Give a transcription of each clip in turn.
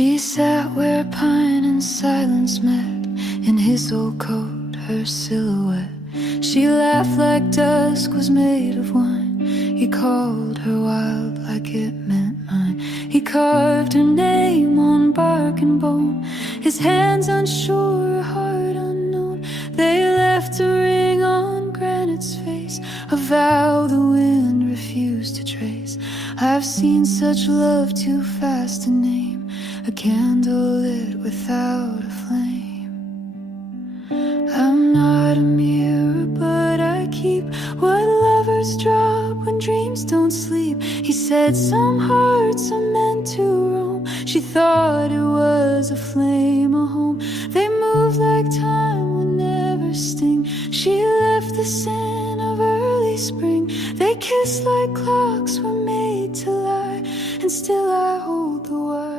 She sat where pine and silence met, in his old coat, her silhouette. She laughed like dusk was made of wine. He called her wild like it meant mine. He carved her name on bark and bone, his hands unsure, her heart unknown. They left a ring on granite's face, a vow the wind refused to trace. I've seen such love too fast to name, a candle lit without a flame. I'm not a mirror, but I keep what lovers drop when dreams don't sleep. He said some hearts are meant to roam. She thought it was a flame, a home. They move like time would never sting. She left the sin of early spring. They kiss like clocks were made to lie, and still I hold the wire.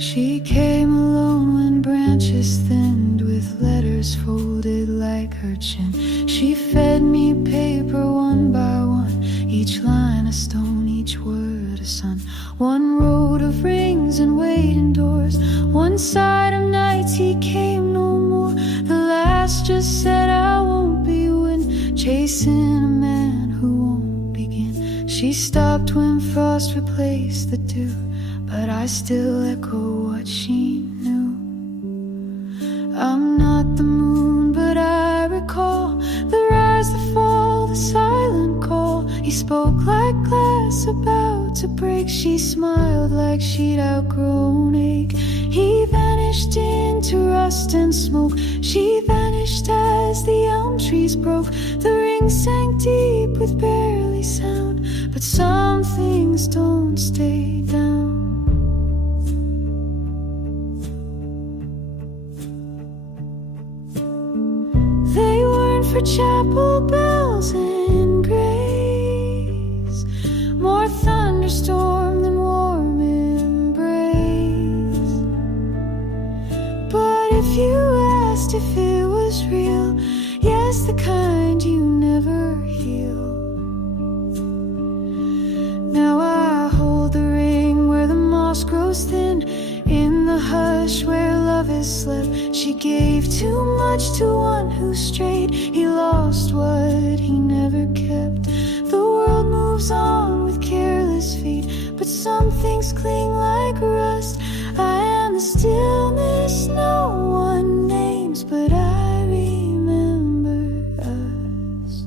She came alone when branches thinned, with letters folded like her chin. She fed me paper one by one, each line a stone, each word a sun. One road of rings and waiting doors, one side of nights he came no more. The last just said I won't be when chasing a man who won't begin. She stopped when frost replaced the dew, but I still echo what she knew. I'm not the moon, but I recall the rise, the fall, the silent call. He spoke like glass about to break. She smiled like she'd outgrown ache. He vanished into rust and smoke. She vanished as the elm trees broke. The ring sank deep with barely sound, but some things don't stay down. For chapel bells and grace, more thunderstorm than warm embrace. But if you asked if it was real, yes, the kind you never heal. Now I hold the ring where the moss grows thin, in the hush where love is slept. She gave too much to one who strayed. He lost what he never kept. The world moves on with careless feet, but some things cling like rust. I am the stillness no one names, but I remember us.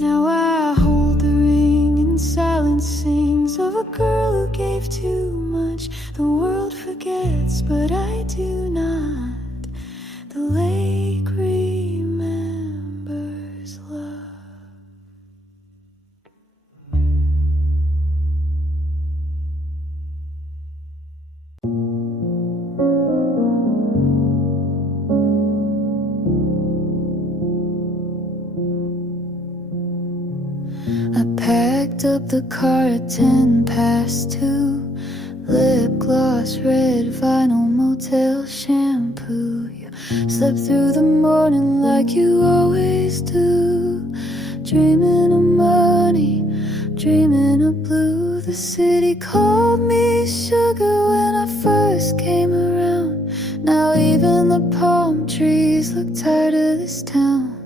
Now I hold the ring and silence sings of a girl who gave too much. The world forgets, but I do not. The lake remembers love. I packed up the car at 2:10. Lip gloss, red vinyl, motel shampoo. You slept through the morning like you always do, dreaming of money, dreaming of blue. The city called me sugar when I first came around. Now even the palm trees look tired of this town.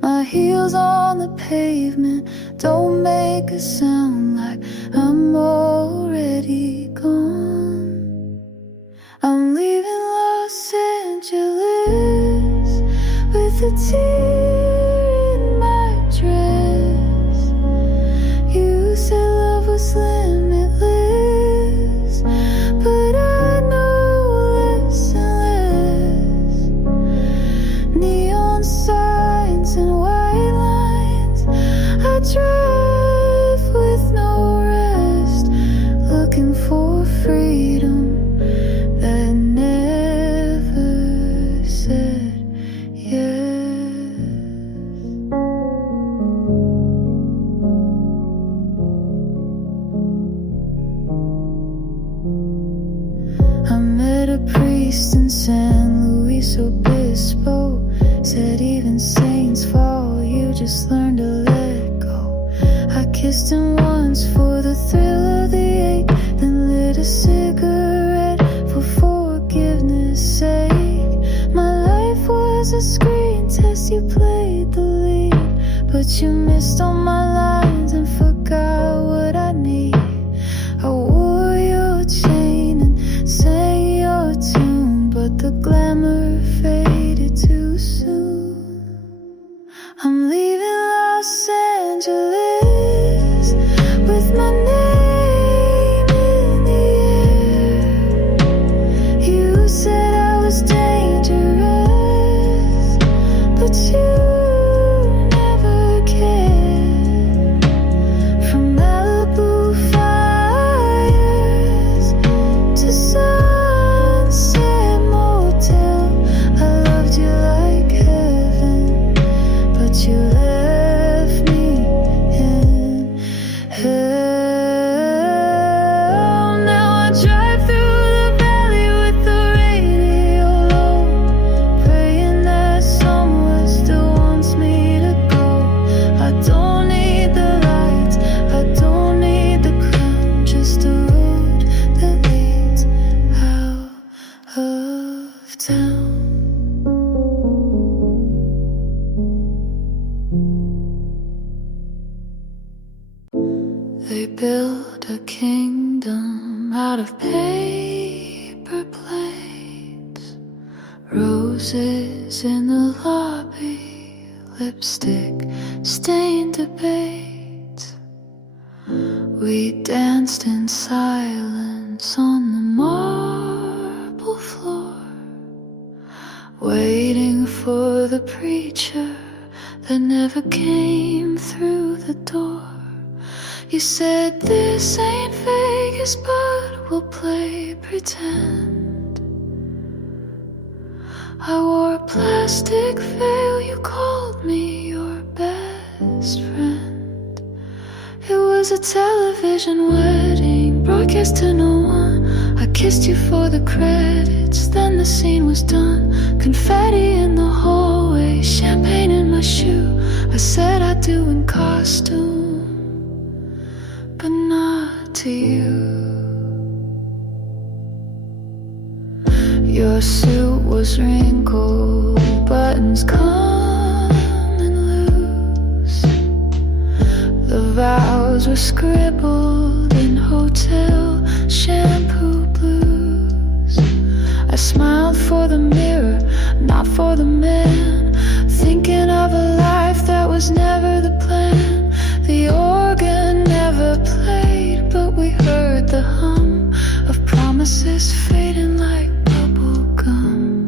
My heels on the pavement don't make a sound, like I'm already gone. I'm leaving Los Angeles with a tear in my dress. You said love was limitless, but I know less and less. Neon signs and white lines, I drive with no rest, looking for freedom that never said yes. I met a priest in San Luis Obispo, said even saints fall, you just learn to let go. Kissed him once for the thrill of the ache, then lit a cigarette for forgiveness' sake. My life was a screen test, you played the lead, but you missed all my lines and forgot what I need. I wore your chain and sang your tune, but the glamour faded too soon. I'm leaving Los Angeles with my name in the air. You said I was dangerous, but you never cared. From Malibu fires to Sunset Motel, I loved you like heaven, but you left me in hell. Now I drive through the valley with the radio low, praying that someone still wants me to go. I don't need the lights, I don't need the crown, just a road that leads out of town. They built a kingdom out of paper plates, roses in the lobby, lipstick stained debates. We danced in silence on the marble floor, waiting for the preacher that never came through the door. You said this ain't Vegas, but we'll play pretend. I wore a plastic veil, you called me your best friend. It was a television wedding, broadcast to no one. I kissed you for the credits, then the scene was done. Confetti in the hallway, champagne in my shoe. I said I do in costume, but not to you. Your suit was wrinkled, buttons coming loose. The vows were scribbled in hotel shampoo blues. I smiled for the mirror, not for the man, thinking of a life that was never the plan. The organ never played, but we heard the hum of promises fading like bubble gum.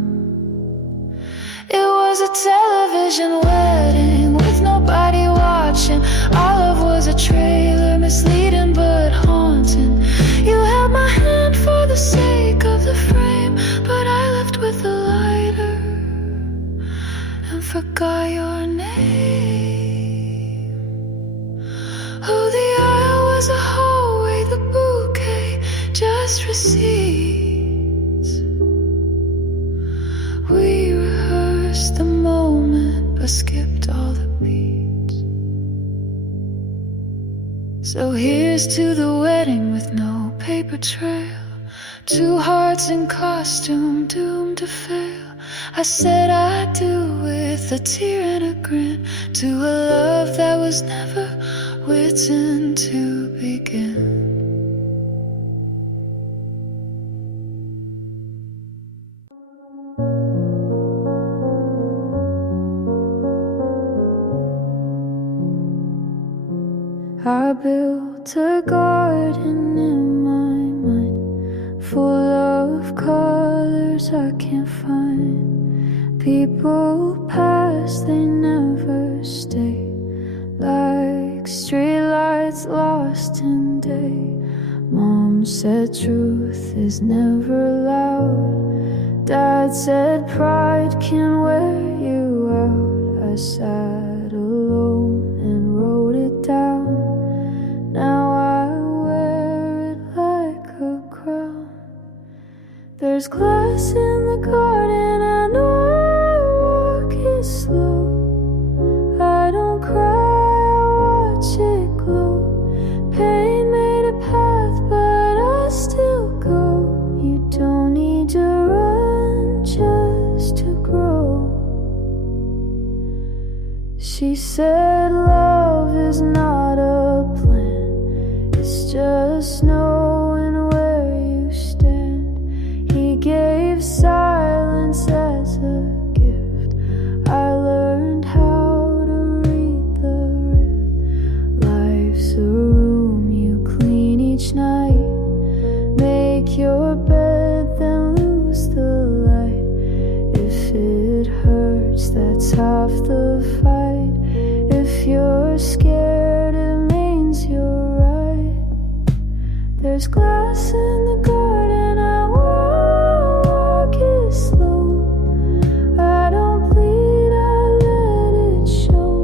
It was a television wedding with nobody watching. Our love was a trailer, misleading but haunting. You held my hand for the sake of the frame, but I left with a lighter and forgot your name. Oh, the aisle was a hallway, the bouquet, just receipts. We rehearsed the moment, but skipped all the beats. So here's to the wedding with no paper trail, two hearts in costume doomed to fail. I said I do with a tear and a grin, to a love that was never written to begin. I built a garden in my mind, full of colors I can't find. People pass, they never stay, like streetlights lost in day. Mom said truth is never loud. Dad said pride can wear you out. I sat alone and wrote it down. Now I wear it like a crown. There's glass in the garden, I know I walk it slow. I don't cry, I watch it glow. just knowing where you stand. He gave silence as a gift. I learned how to read the rift. Life's a room you clean each night. Make your bed, then lose the light. If it hurts, that's half the fight. If you're scared, it means you're right. There's glass in the garden, I walk it slow. I don't bleed, I let it show.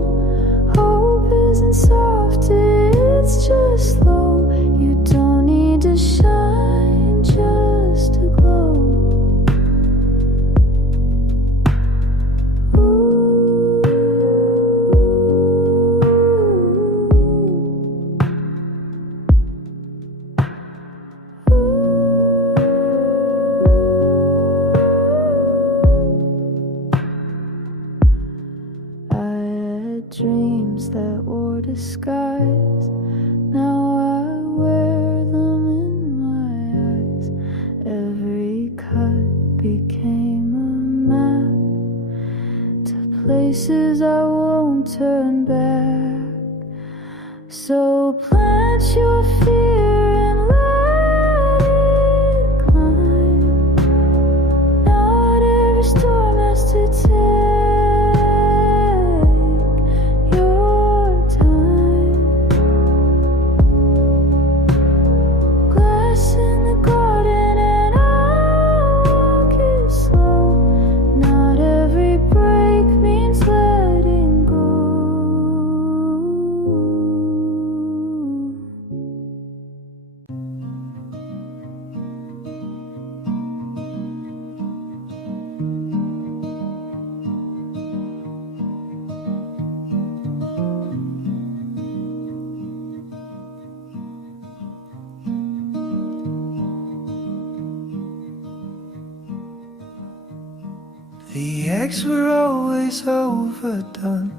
Hope isn't soft, it's just slow. You don't need to shine just to glow. Dreams that wore disguise, now I wear them in my eyes. Every cut became a map to places I won't turn back. So plant your fear and let it climb. Not every storm has to take The eggs were always overdone.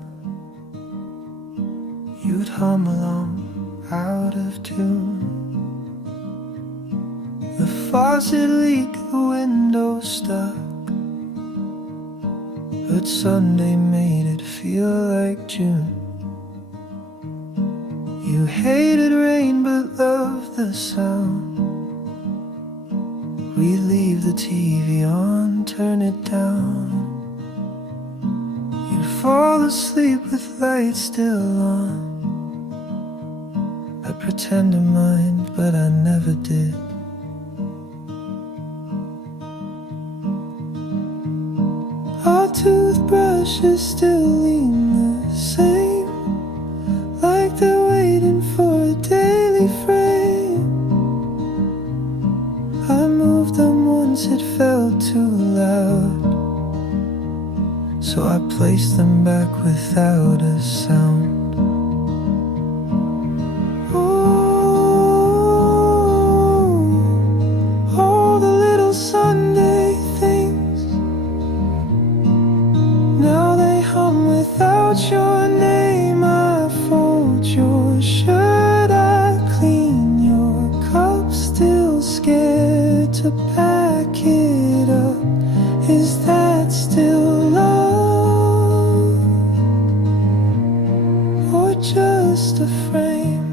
You'd hum along out of tune. The faucet leaked, the window stuck, but Sunday made it feel like June. You hated rain but loved the sound. We'd leave the TV on, turn it down. You'd fall asleep with lights still on. I'd pretend to mind, but I never did. Our toothbrushes still lean the same, like they're waiting for a daily frame. I moved them once, it felt too loud, so I placed them back without a sound. Oh, all the little Sunday things, now they hum without your name. I fold your shirt, I clean your cup, still scared to pack it up. Is that still love, or just a frame?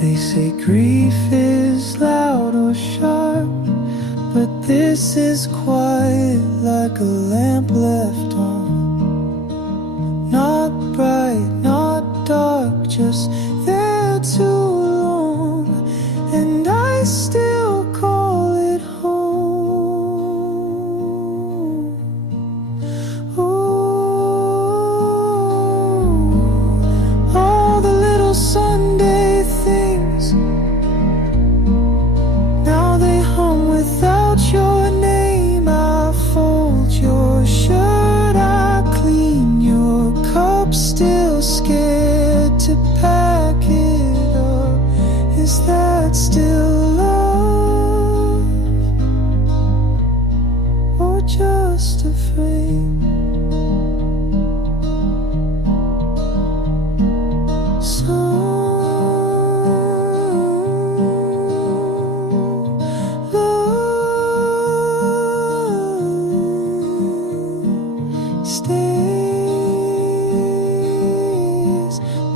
They say grief is loud or sharp, but this is quiet, like a lamp left on. Not bright, not dark, just there too long, and I still call it home. Ooh, all the little Sunday things, now they hum without your name. I you're just a frame. Stays,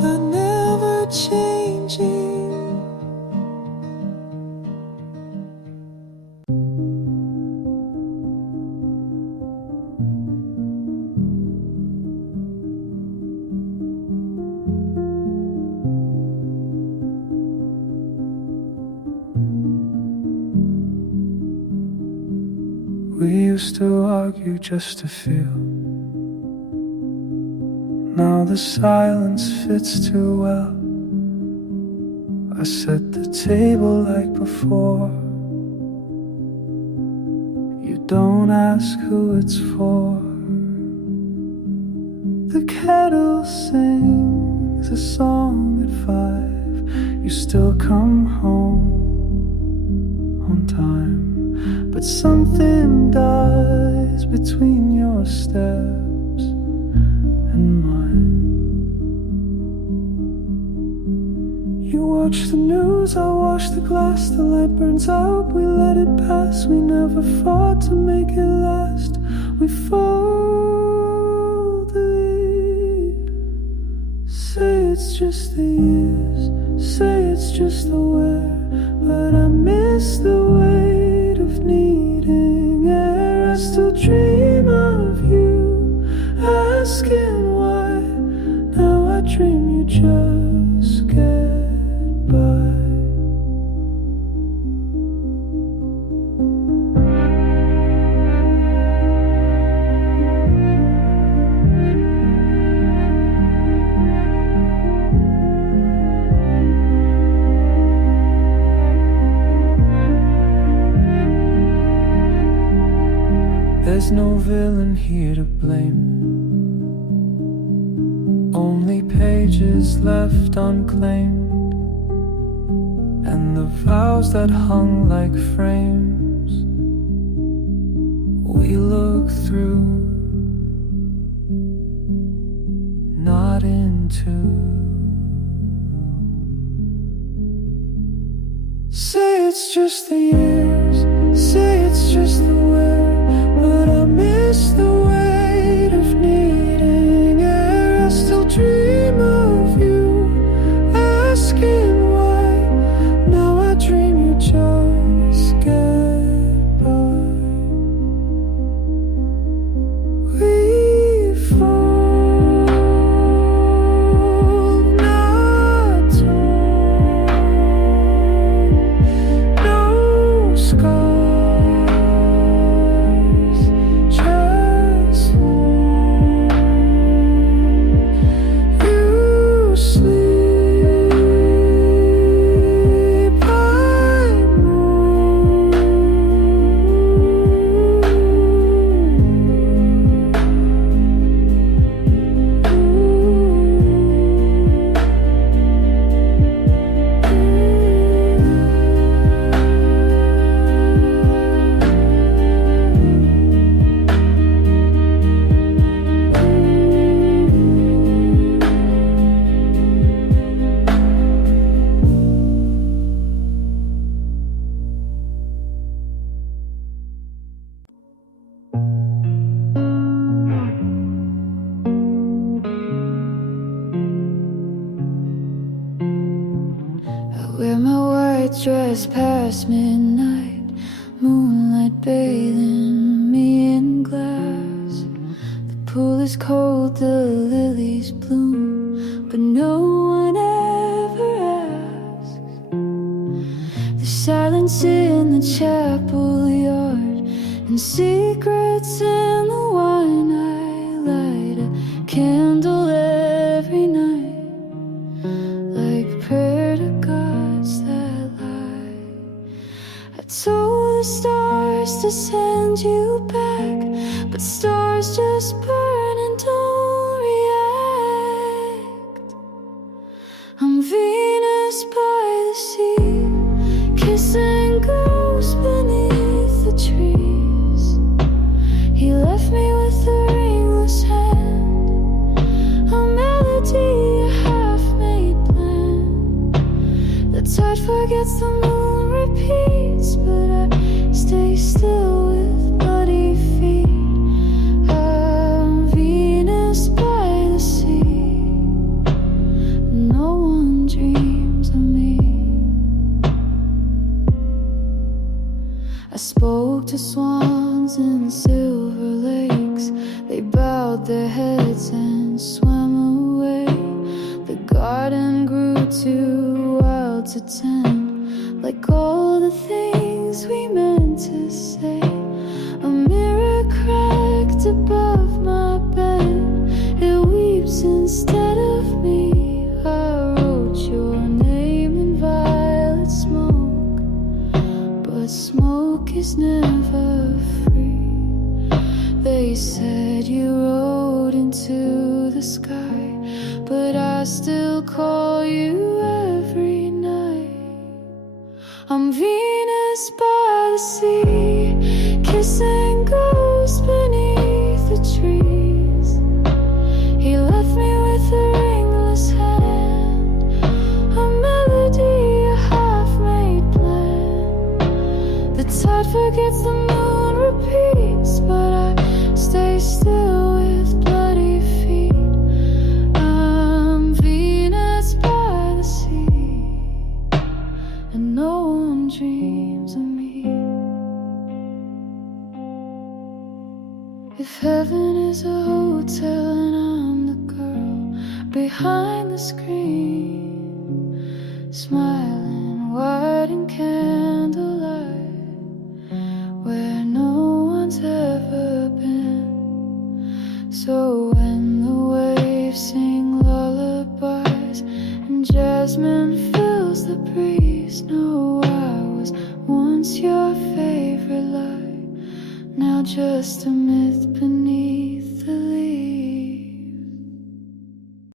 but never changing. We used to argue just to feel. Now the silence fits too well. I set the table like before. You don't ask who it's for. The kettle sings a song at 5. You still come home on time. But something dies between your steps and mine. You watch the news, I wash the glass. The light burns out, we let it pass. We never fought to make it last. We fold the lead. Say it's just the years, say it's just the wear. But I miss the weight of needing air. I still dream of you, asking why. Now I dream you just get by. There's no villain here to blame. Only pages left unclaimed, and the vows that hung like frames we look through, not into. Say it's just the years, say it's just the wear. But I miss the weight of needing air. I still dream of you, asking why. Now I dream you just get by. We fold, not torn, no scars. Wear my white dress past midnight, moonlight bathing me in glass. The pool is cold, the lilies bloom, but no one ever asks. The silence in the chapel yard, and secrets in the wine. I light a candle every night, like prayer to gods that lie. I told the stars to send you back, but stars just burn and don't react. I'm Venus by the sea, kissing ghosts beneath the trees. He left me with a ringless hand, a melody, a half-made plan. The tide forgets, the moon repeats, but I stay still with bloody feet. I'm Venus by the sea. No one dreams of me. I spoke to swans in silver lakes. They bowed their heads and swam away. The garden grew too wild to tend, like all the things we meant to say. A mirror cracked above my bed. It weeps instead of me. I wrote your name in violet smoke, but smoke is never free. They said you rode into the sky, but I still call you every night. I'm Venus by the sea, kissing ghosts beneath the trees. He left me with a ringless hand, a melody, a half-made plan. The tide forgets, the moon repeats, but I stay still with bloody feet. I'm Venus by the sea, and no one dreams of me. If heaven is a hotel and I'm the girl behind the screen, smiling white in candlelight, where no one's ever been. So when the waves sing lullabies and jasmine fills the breeze, know I was once your favorite light, now just a myth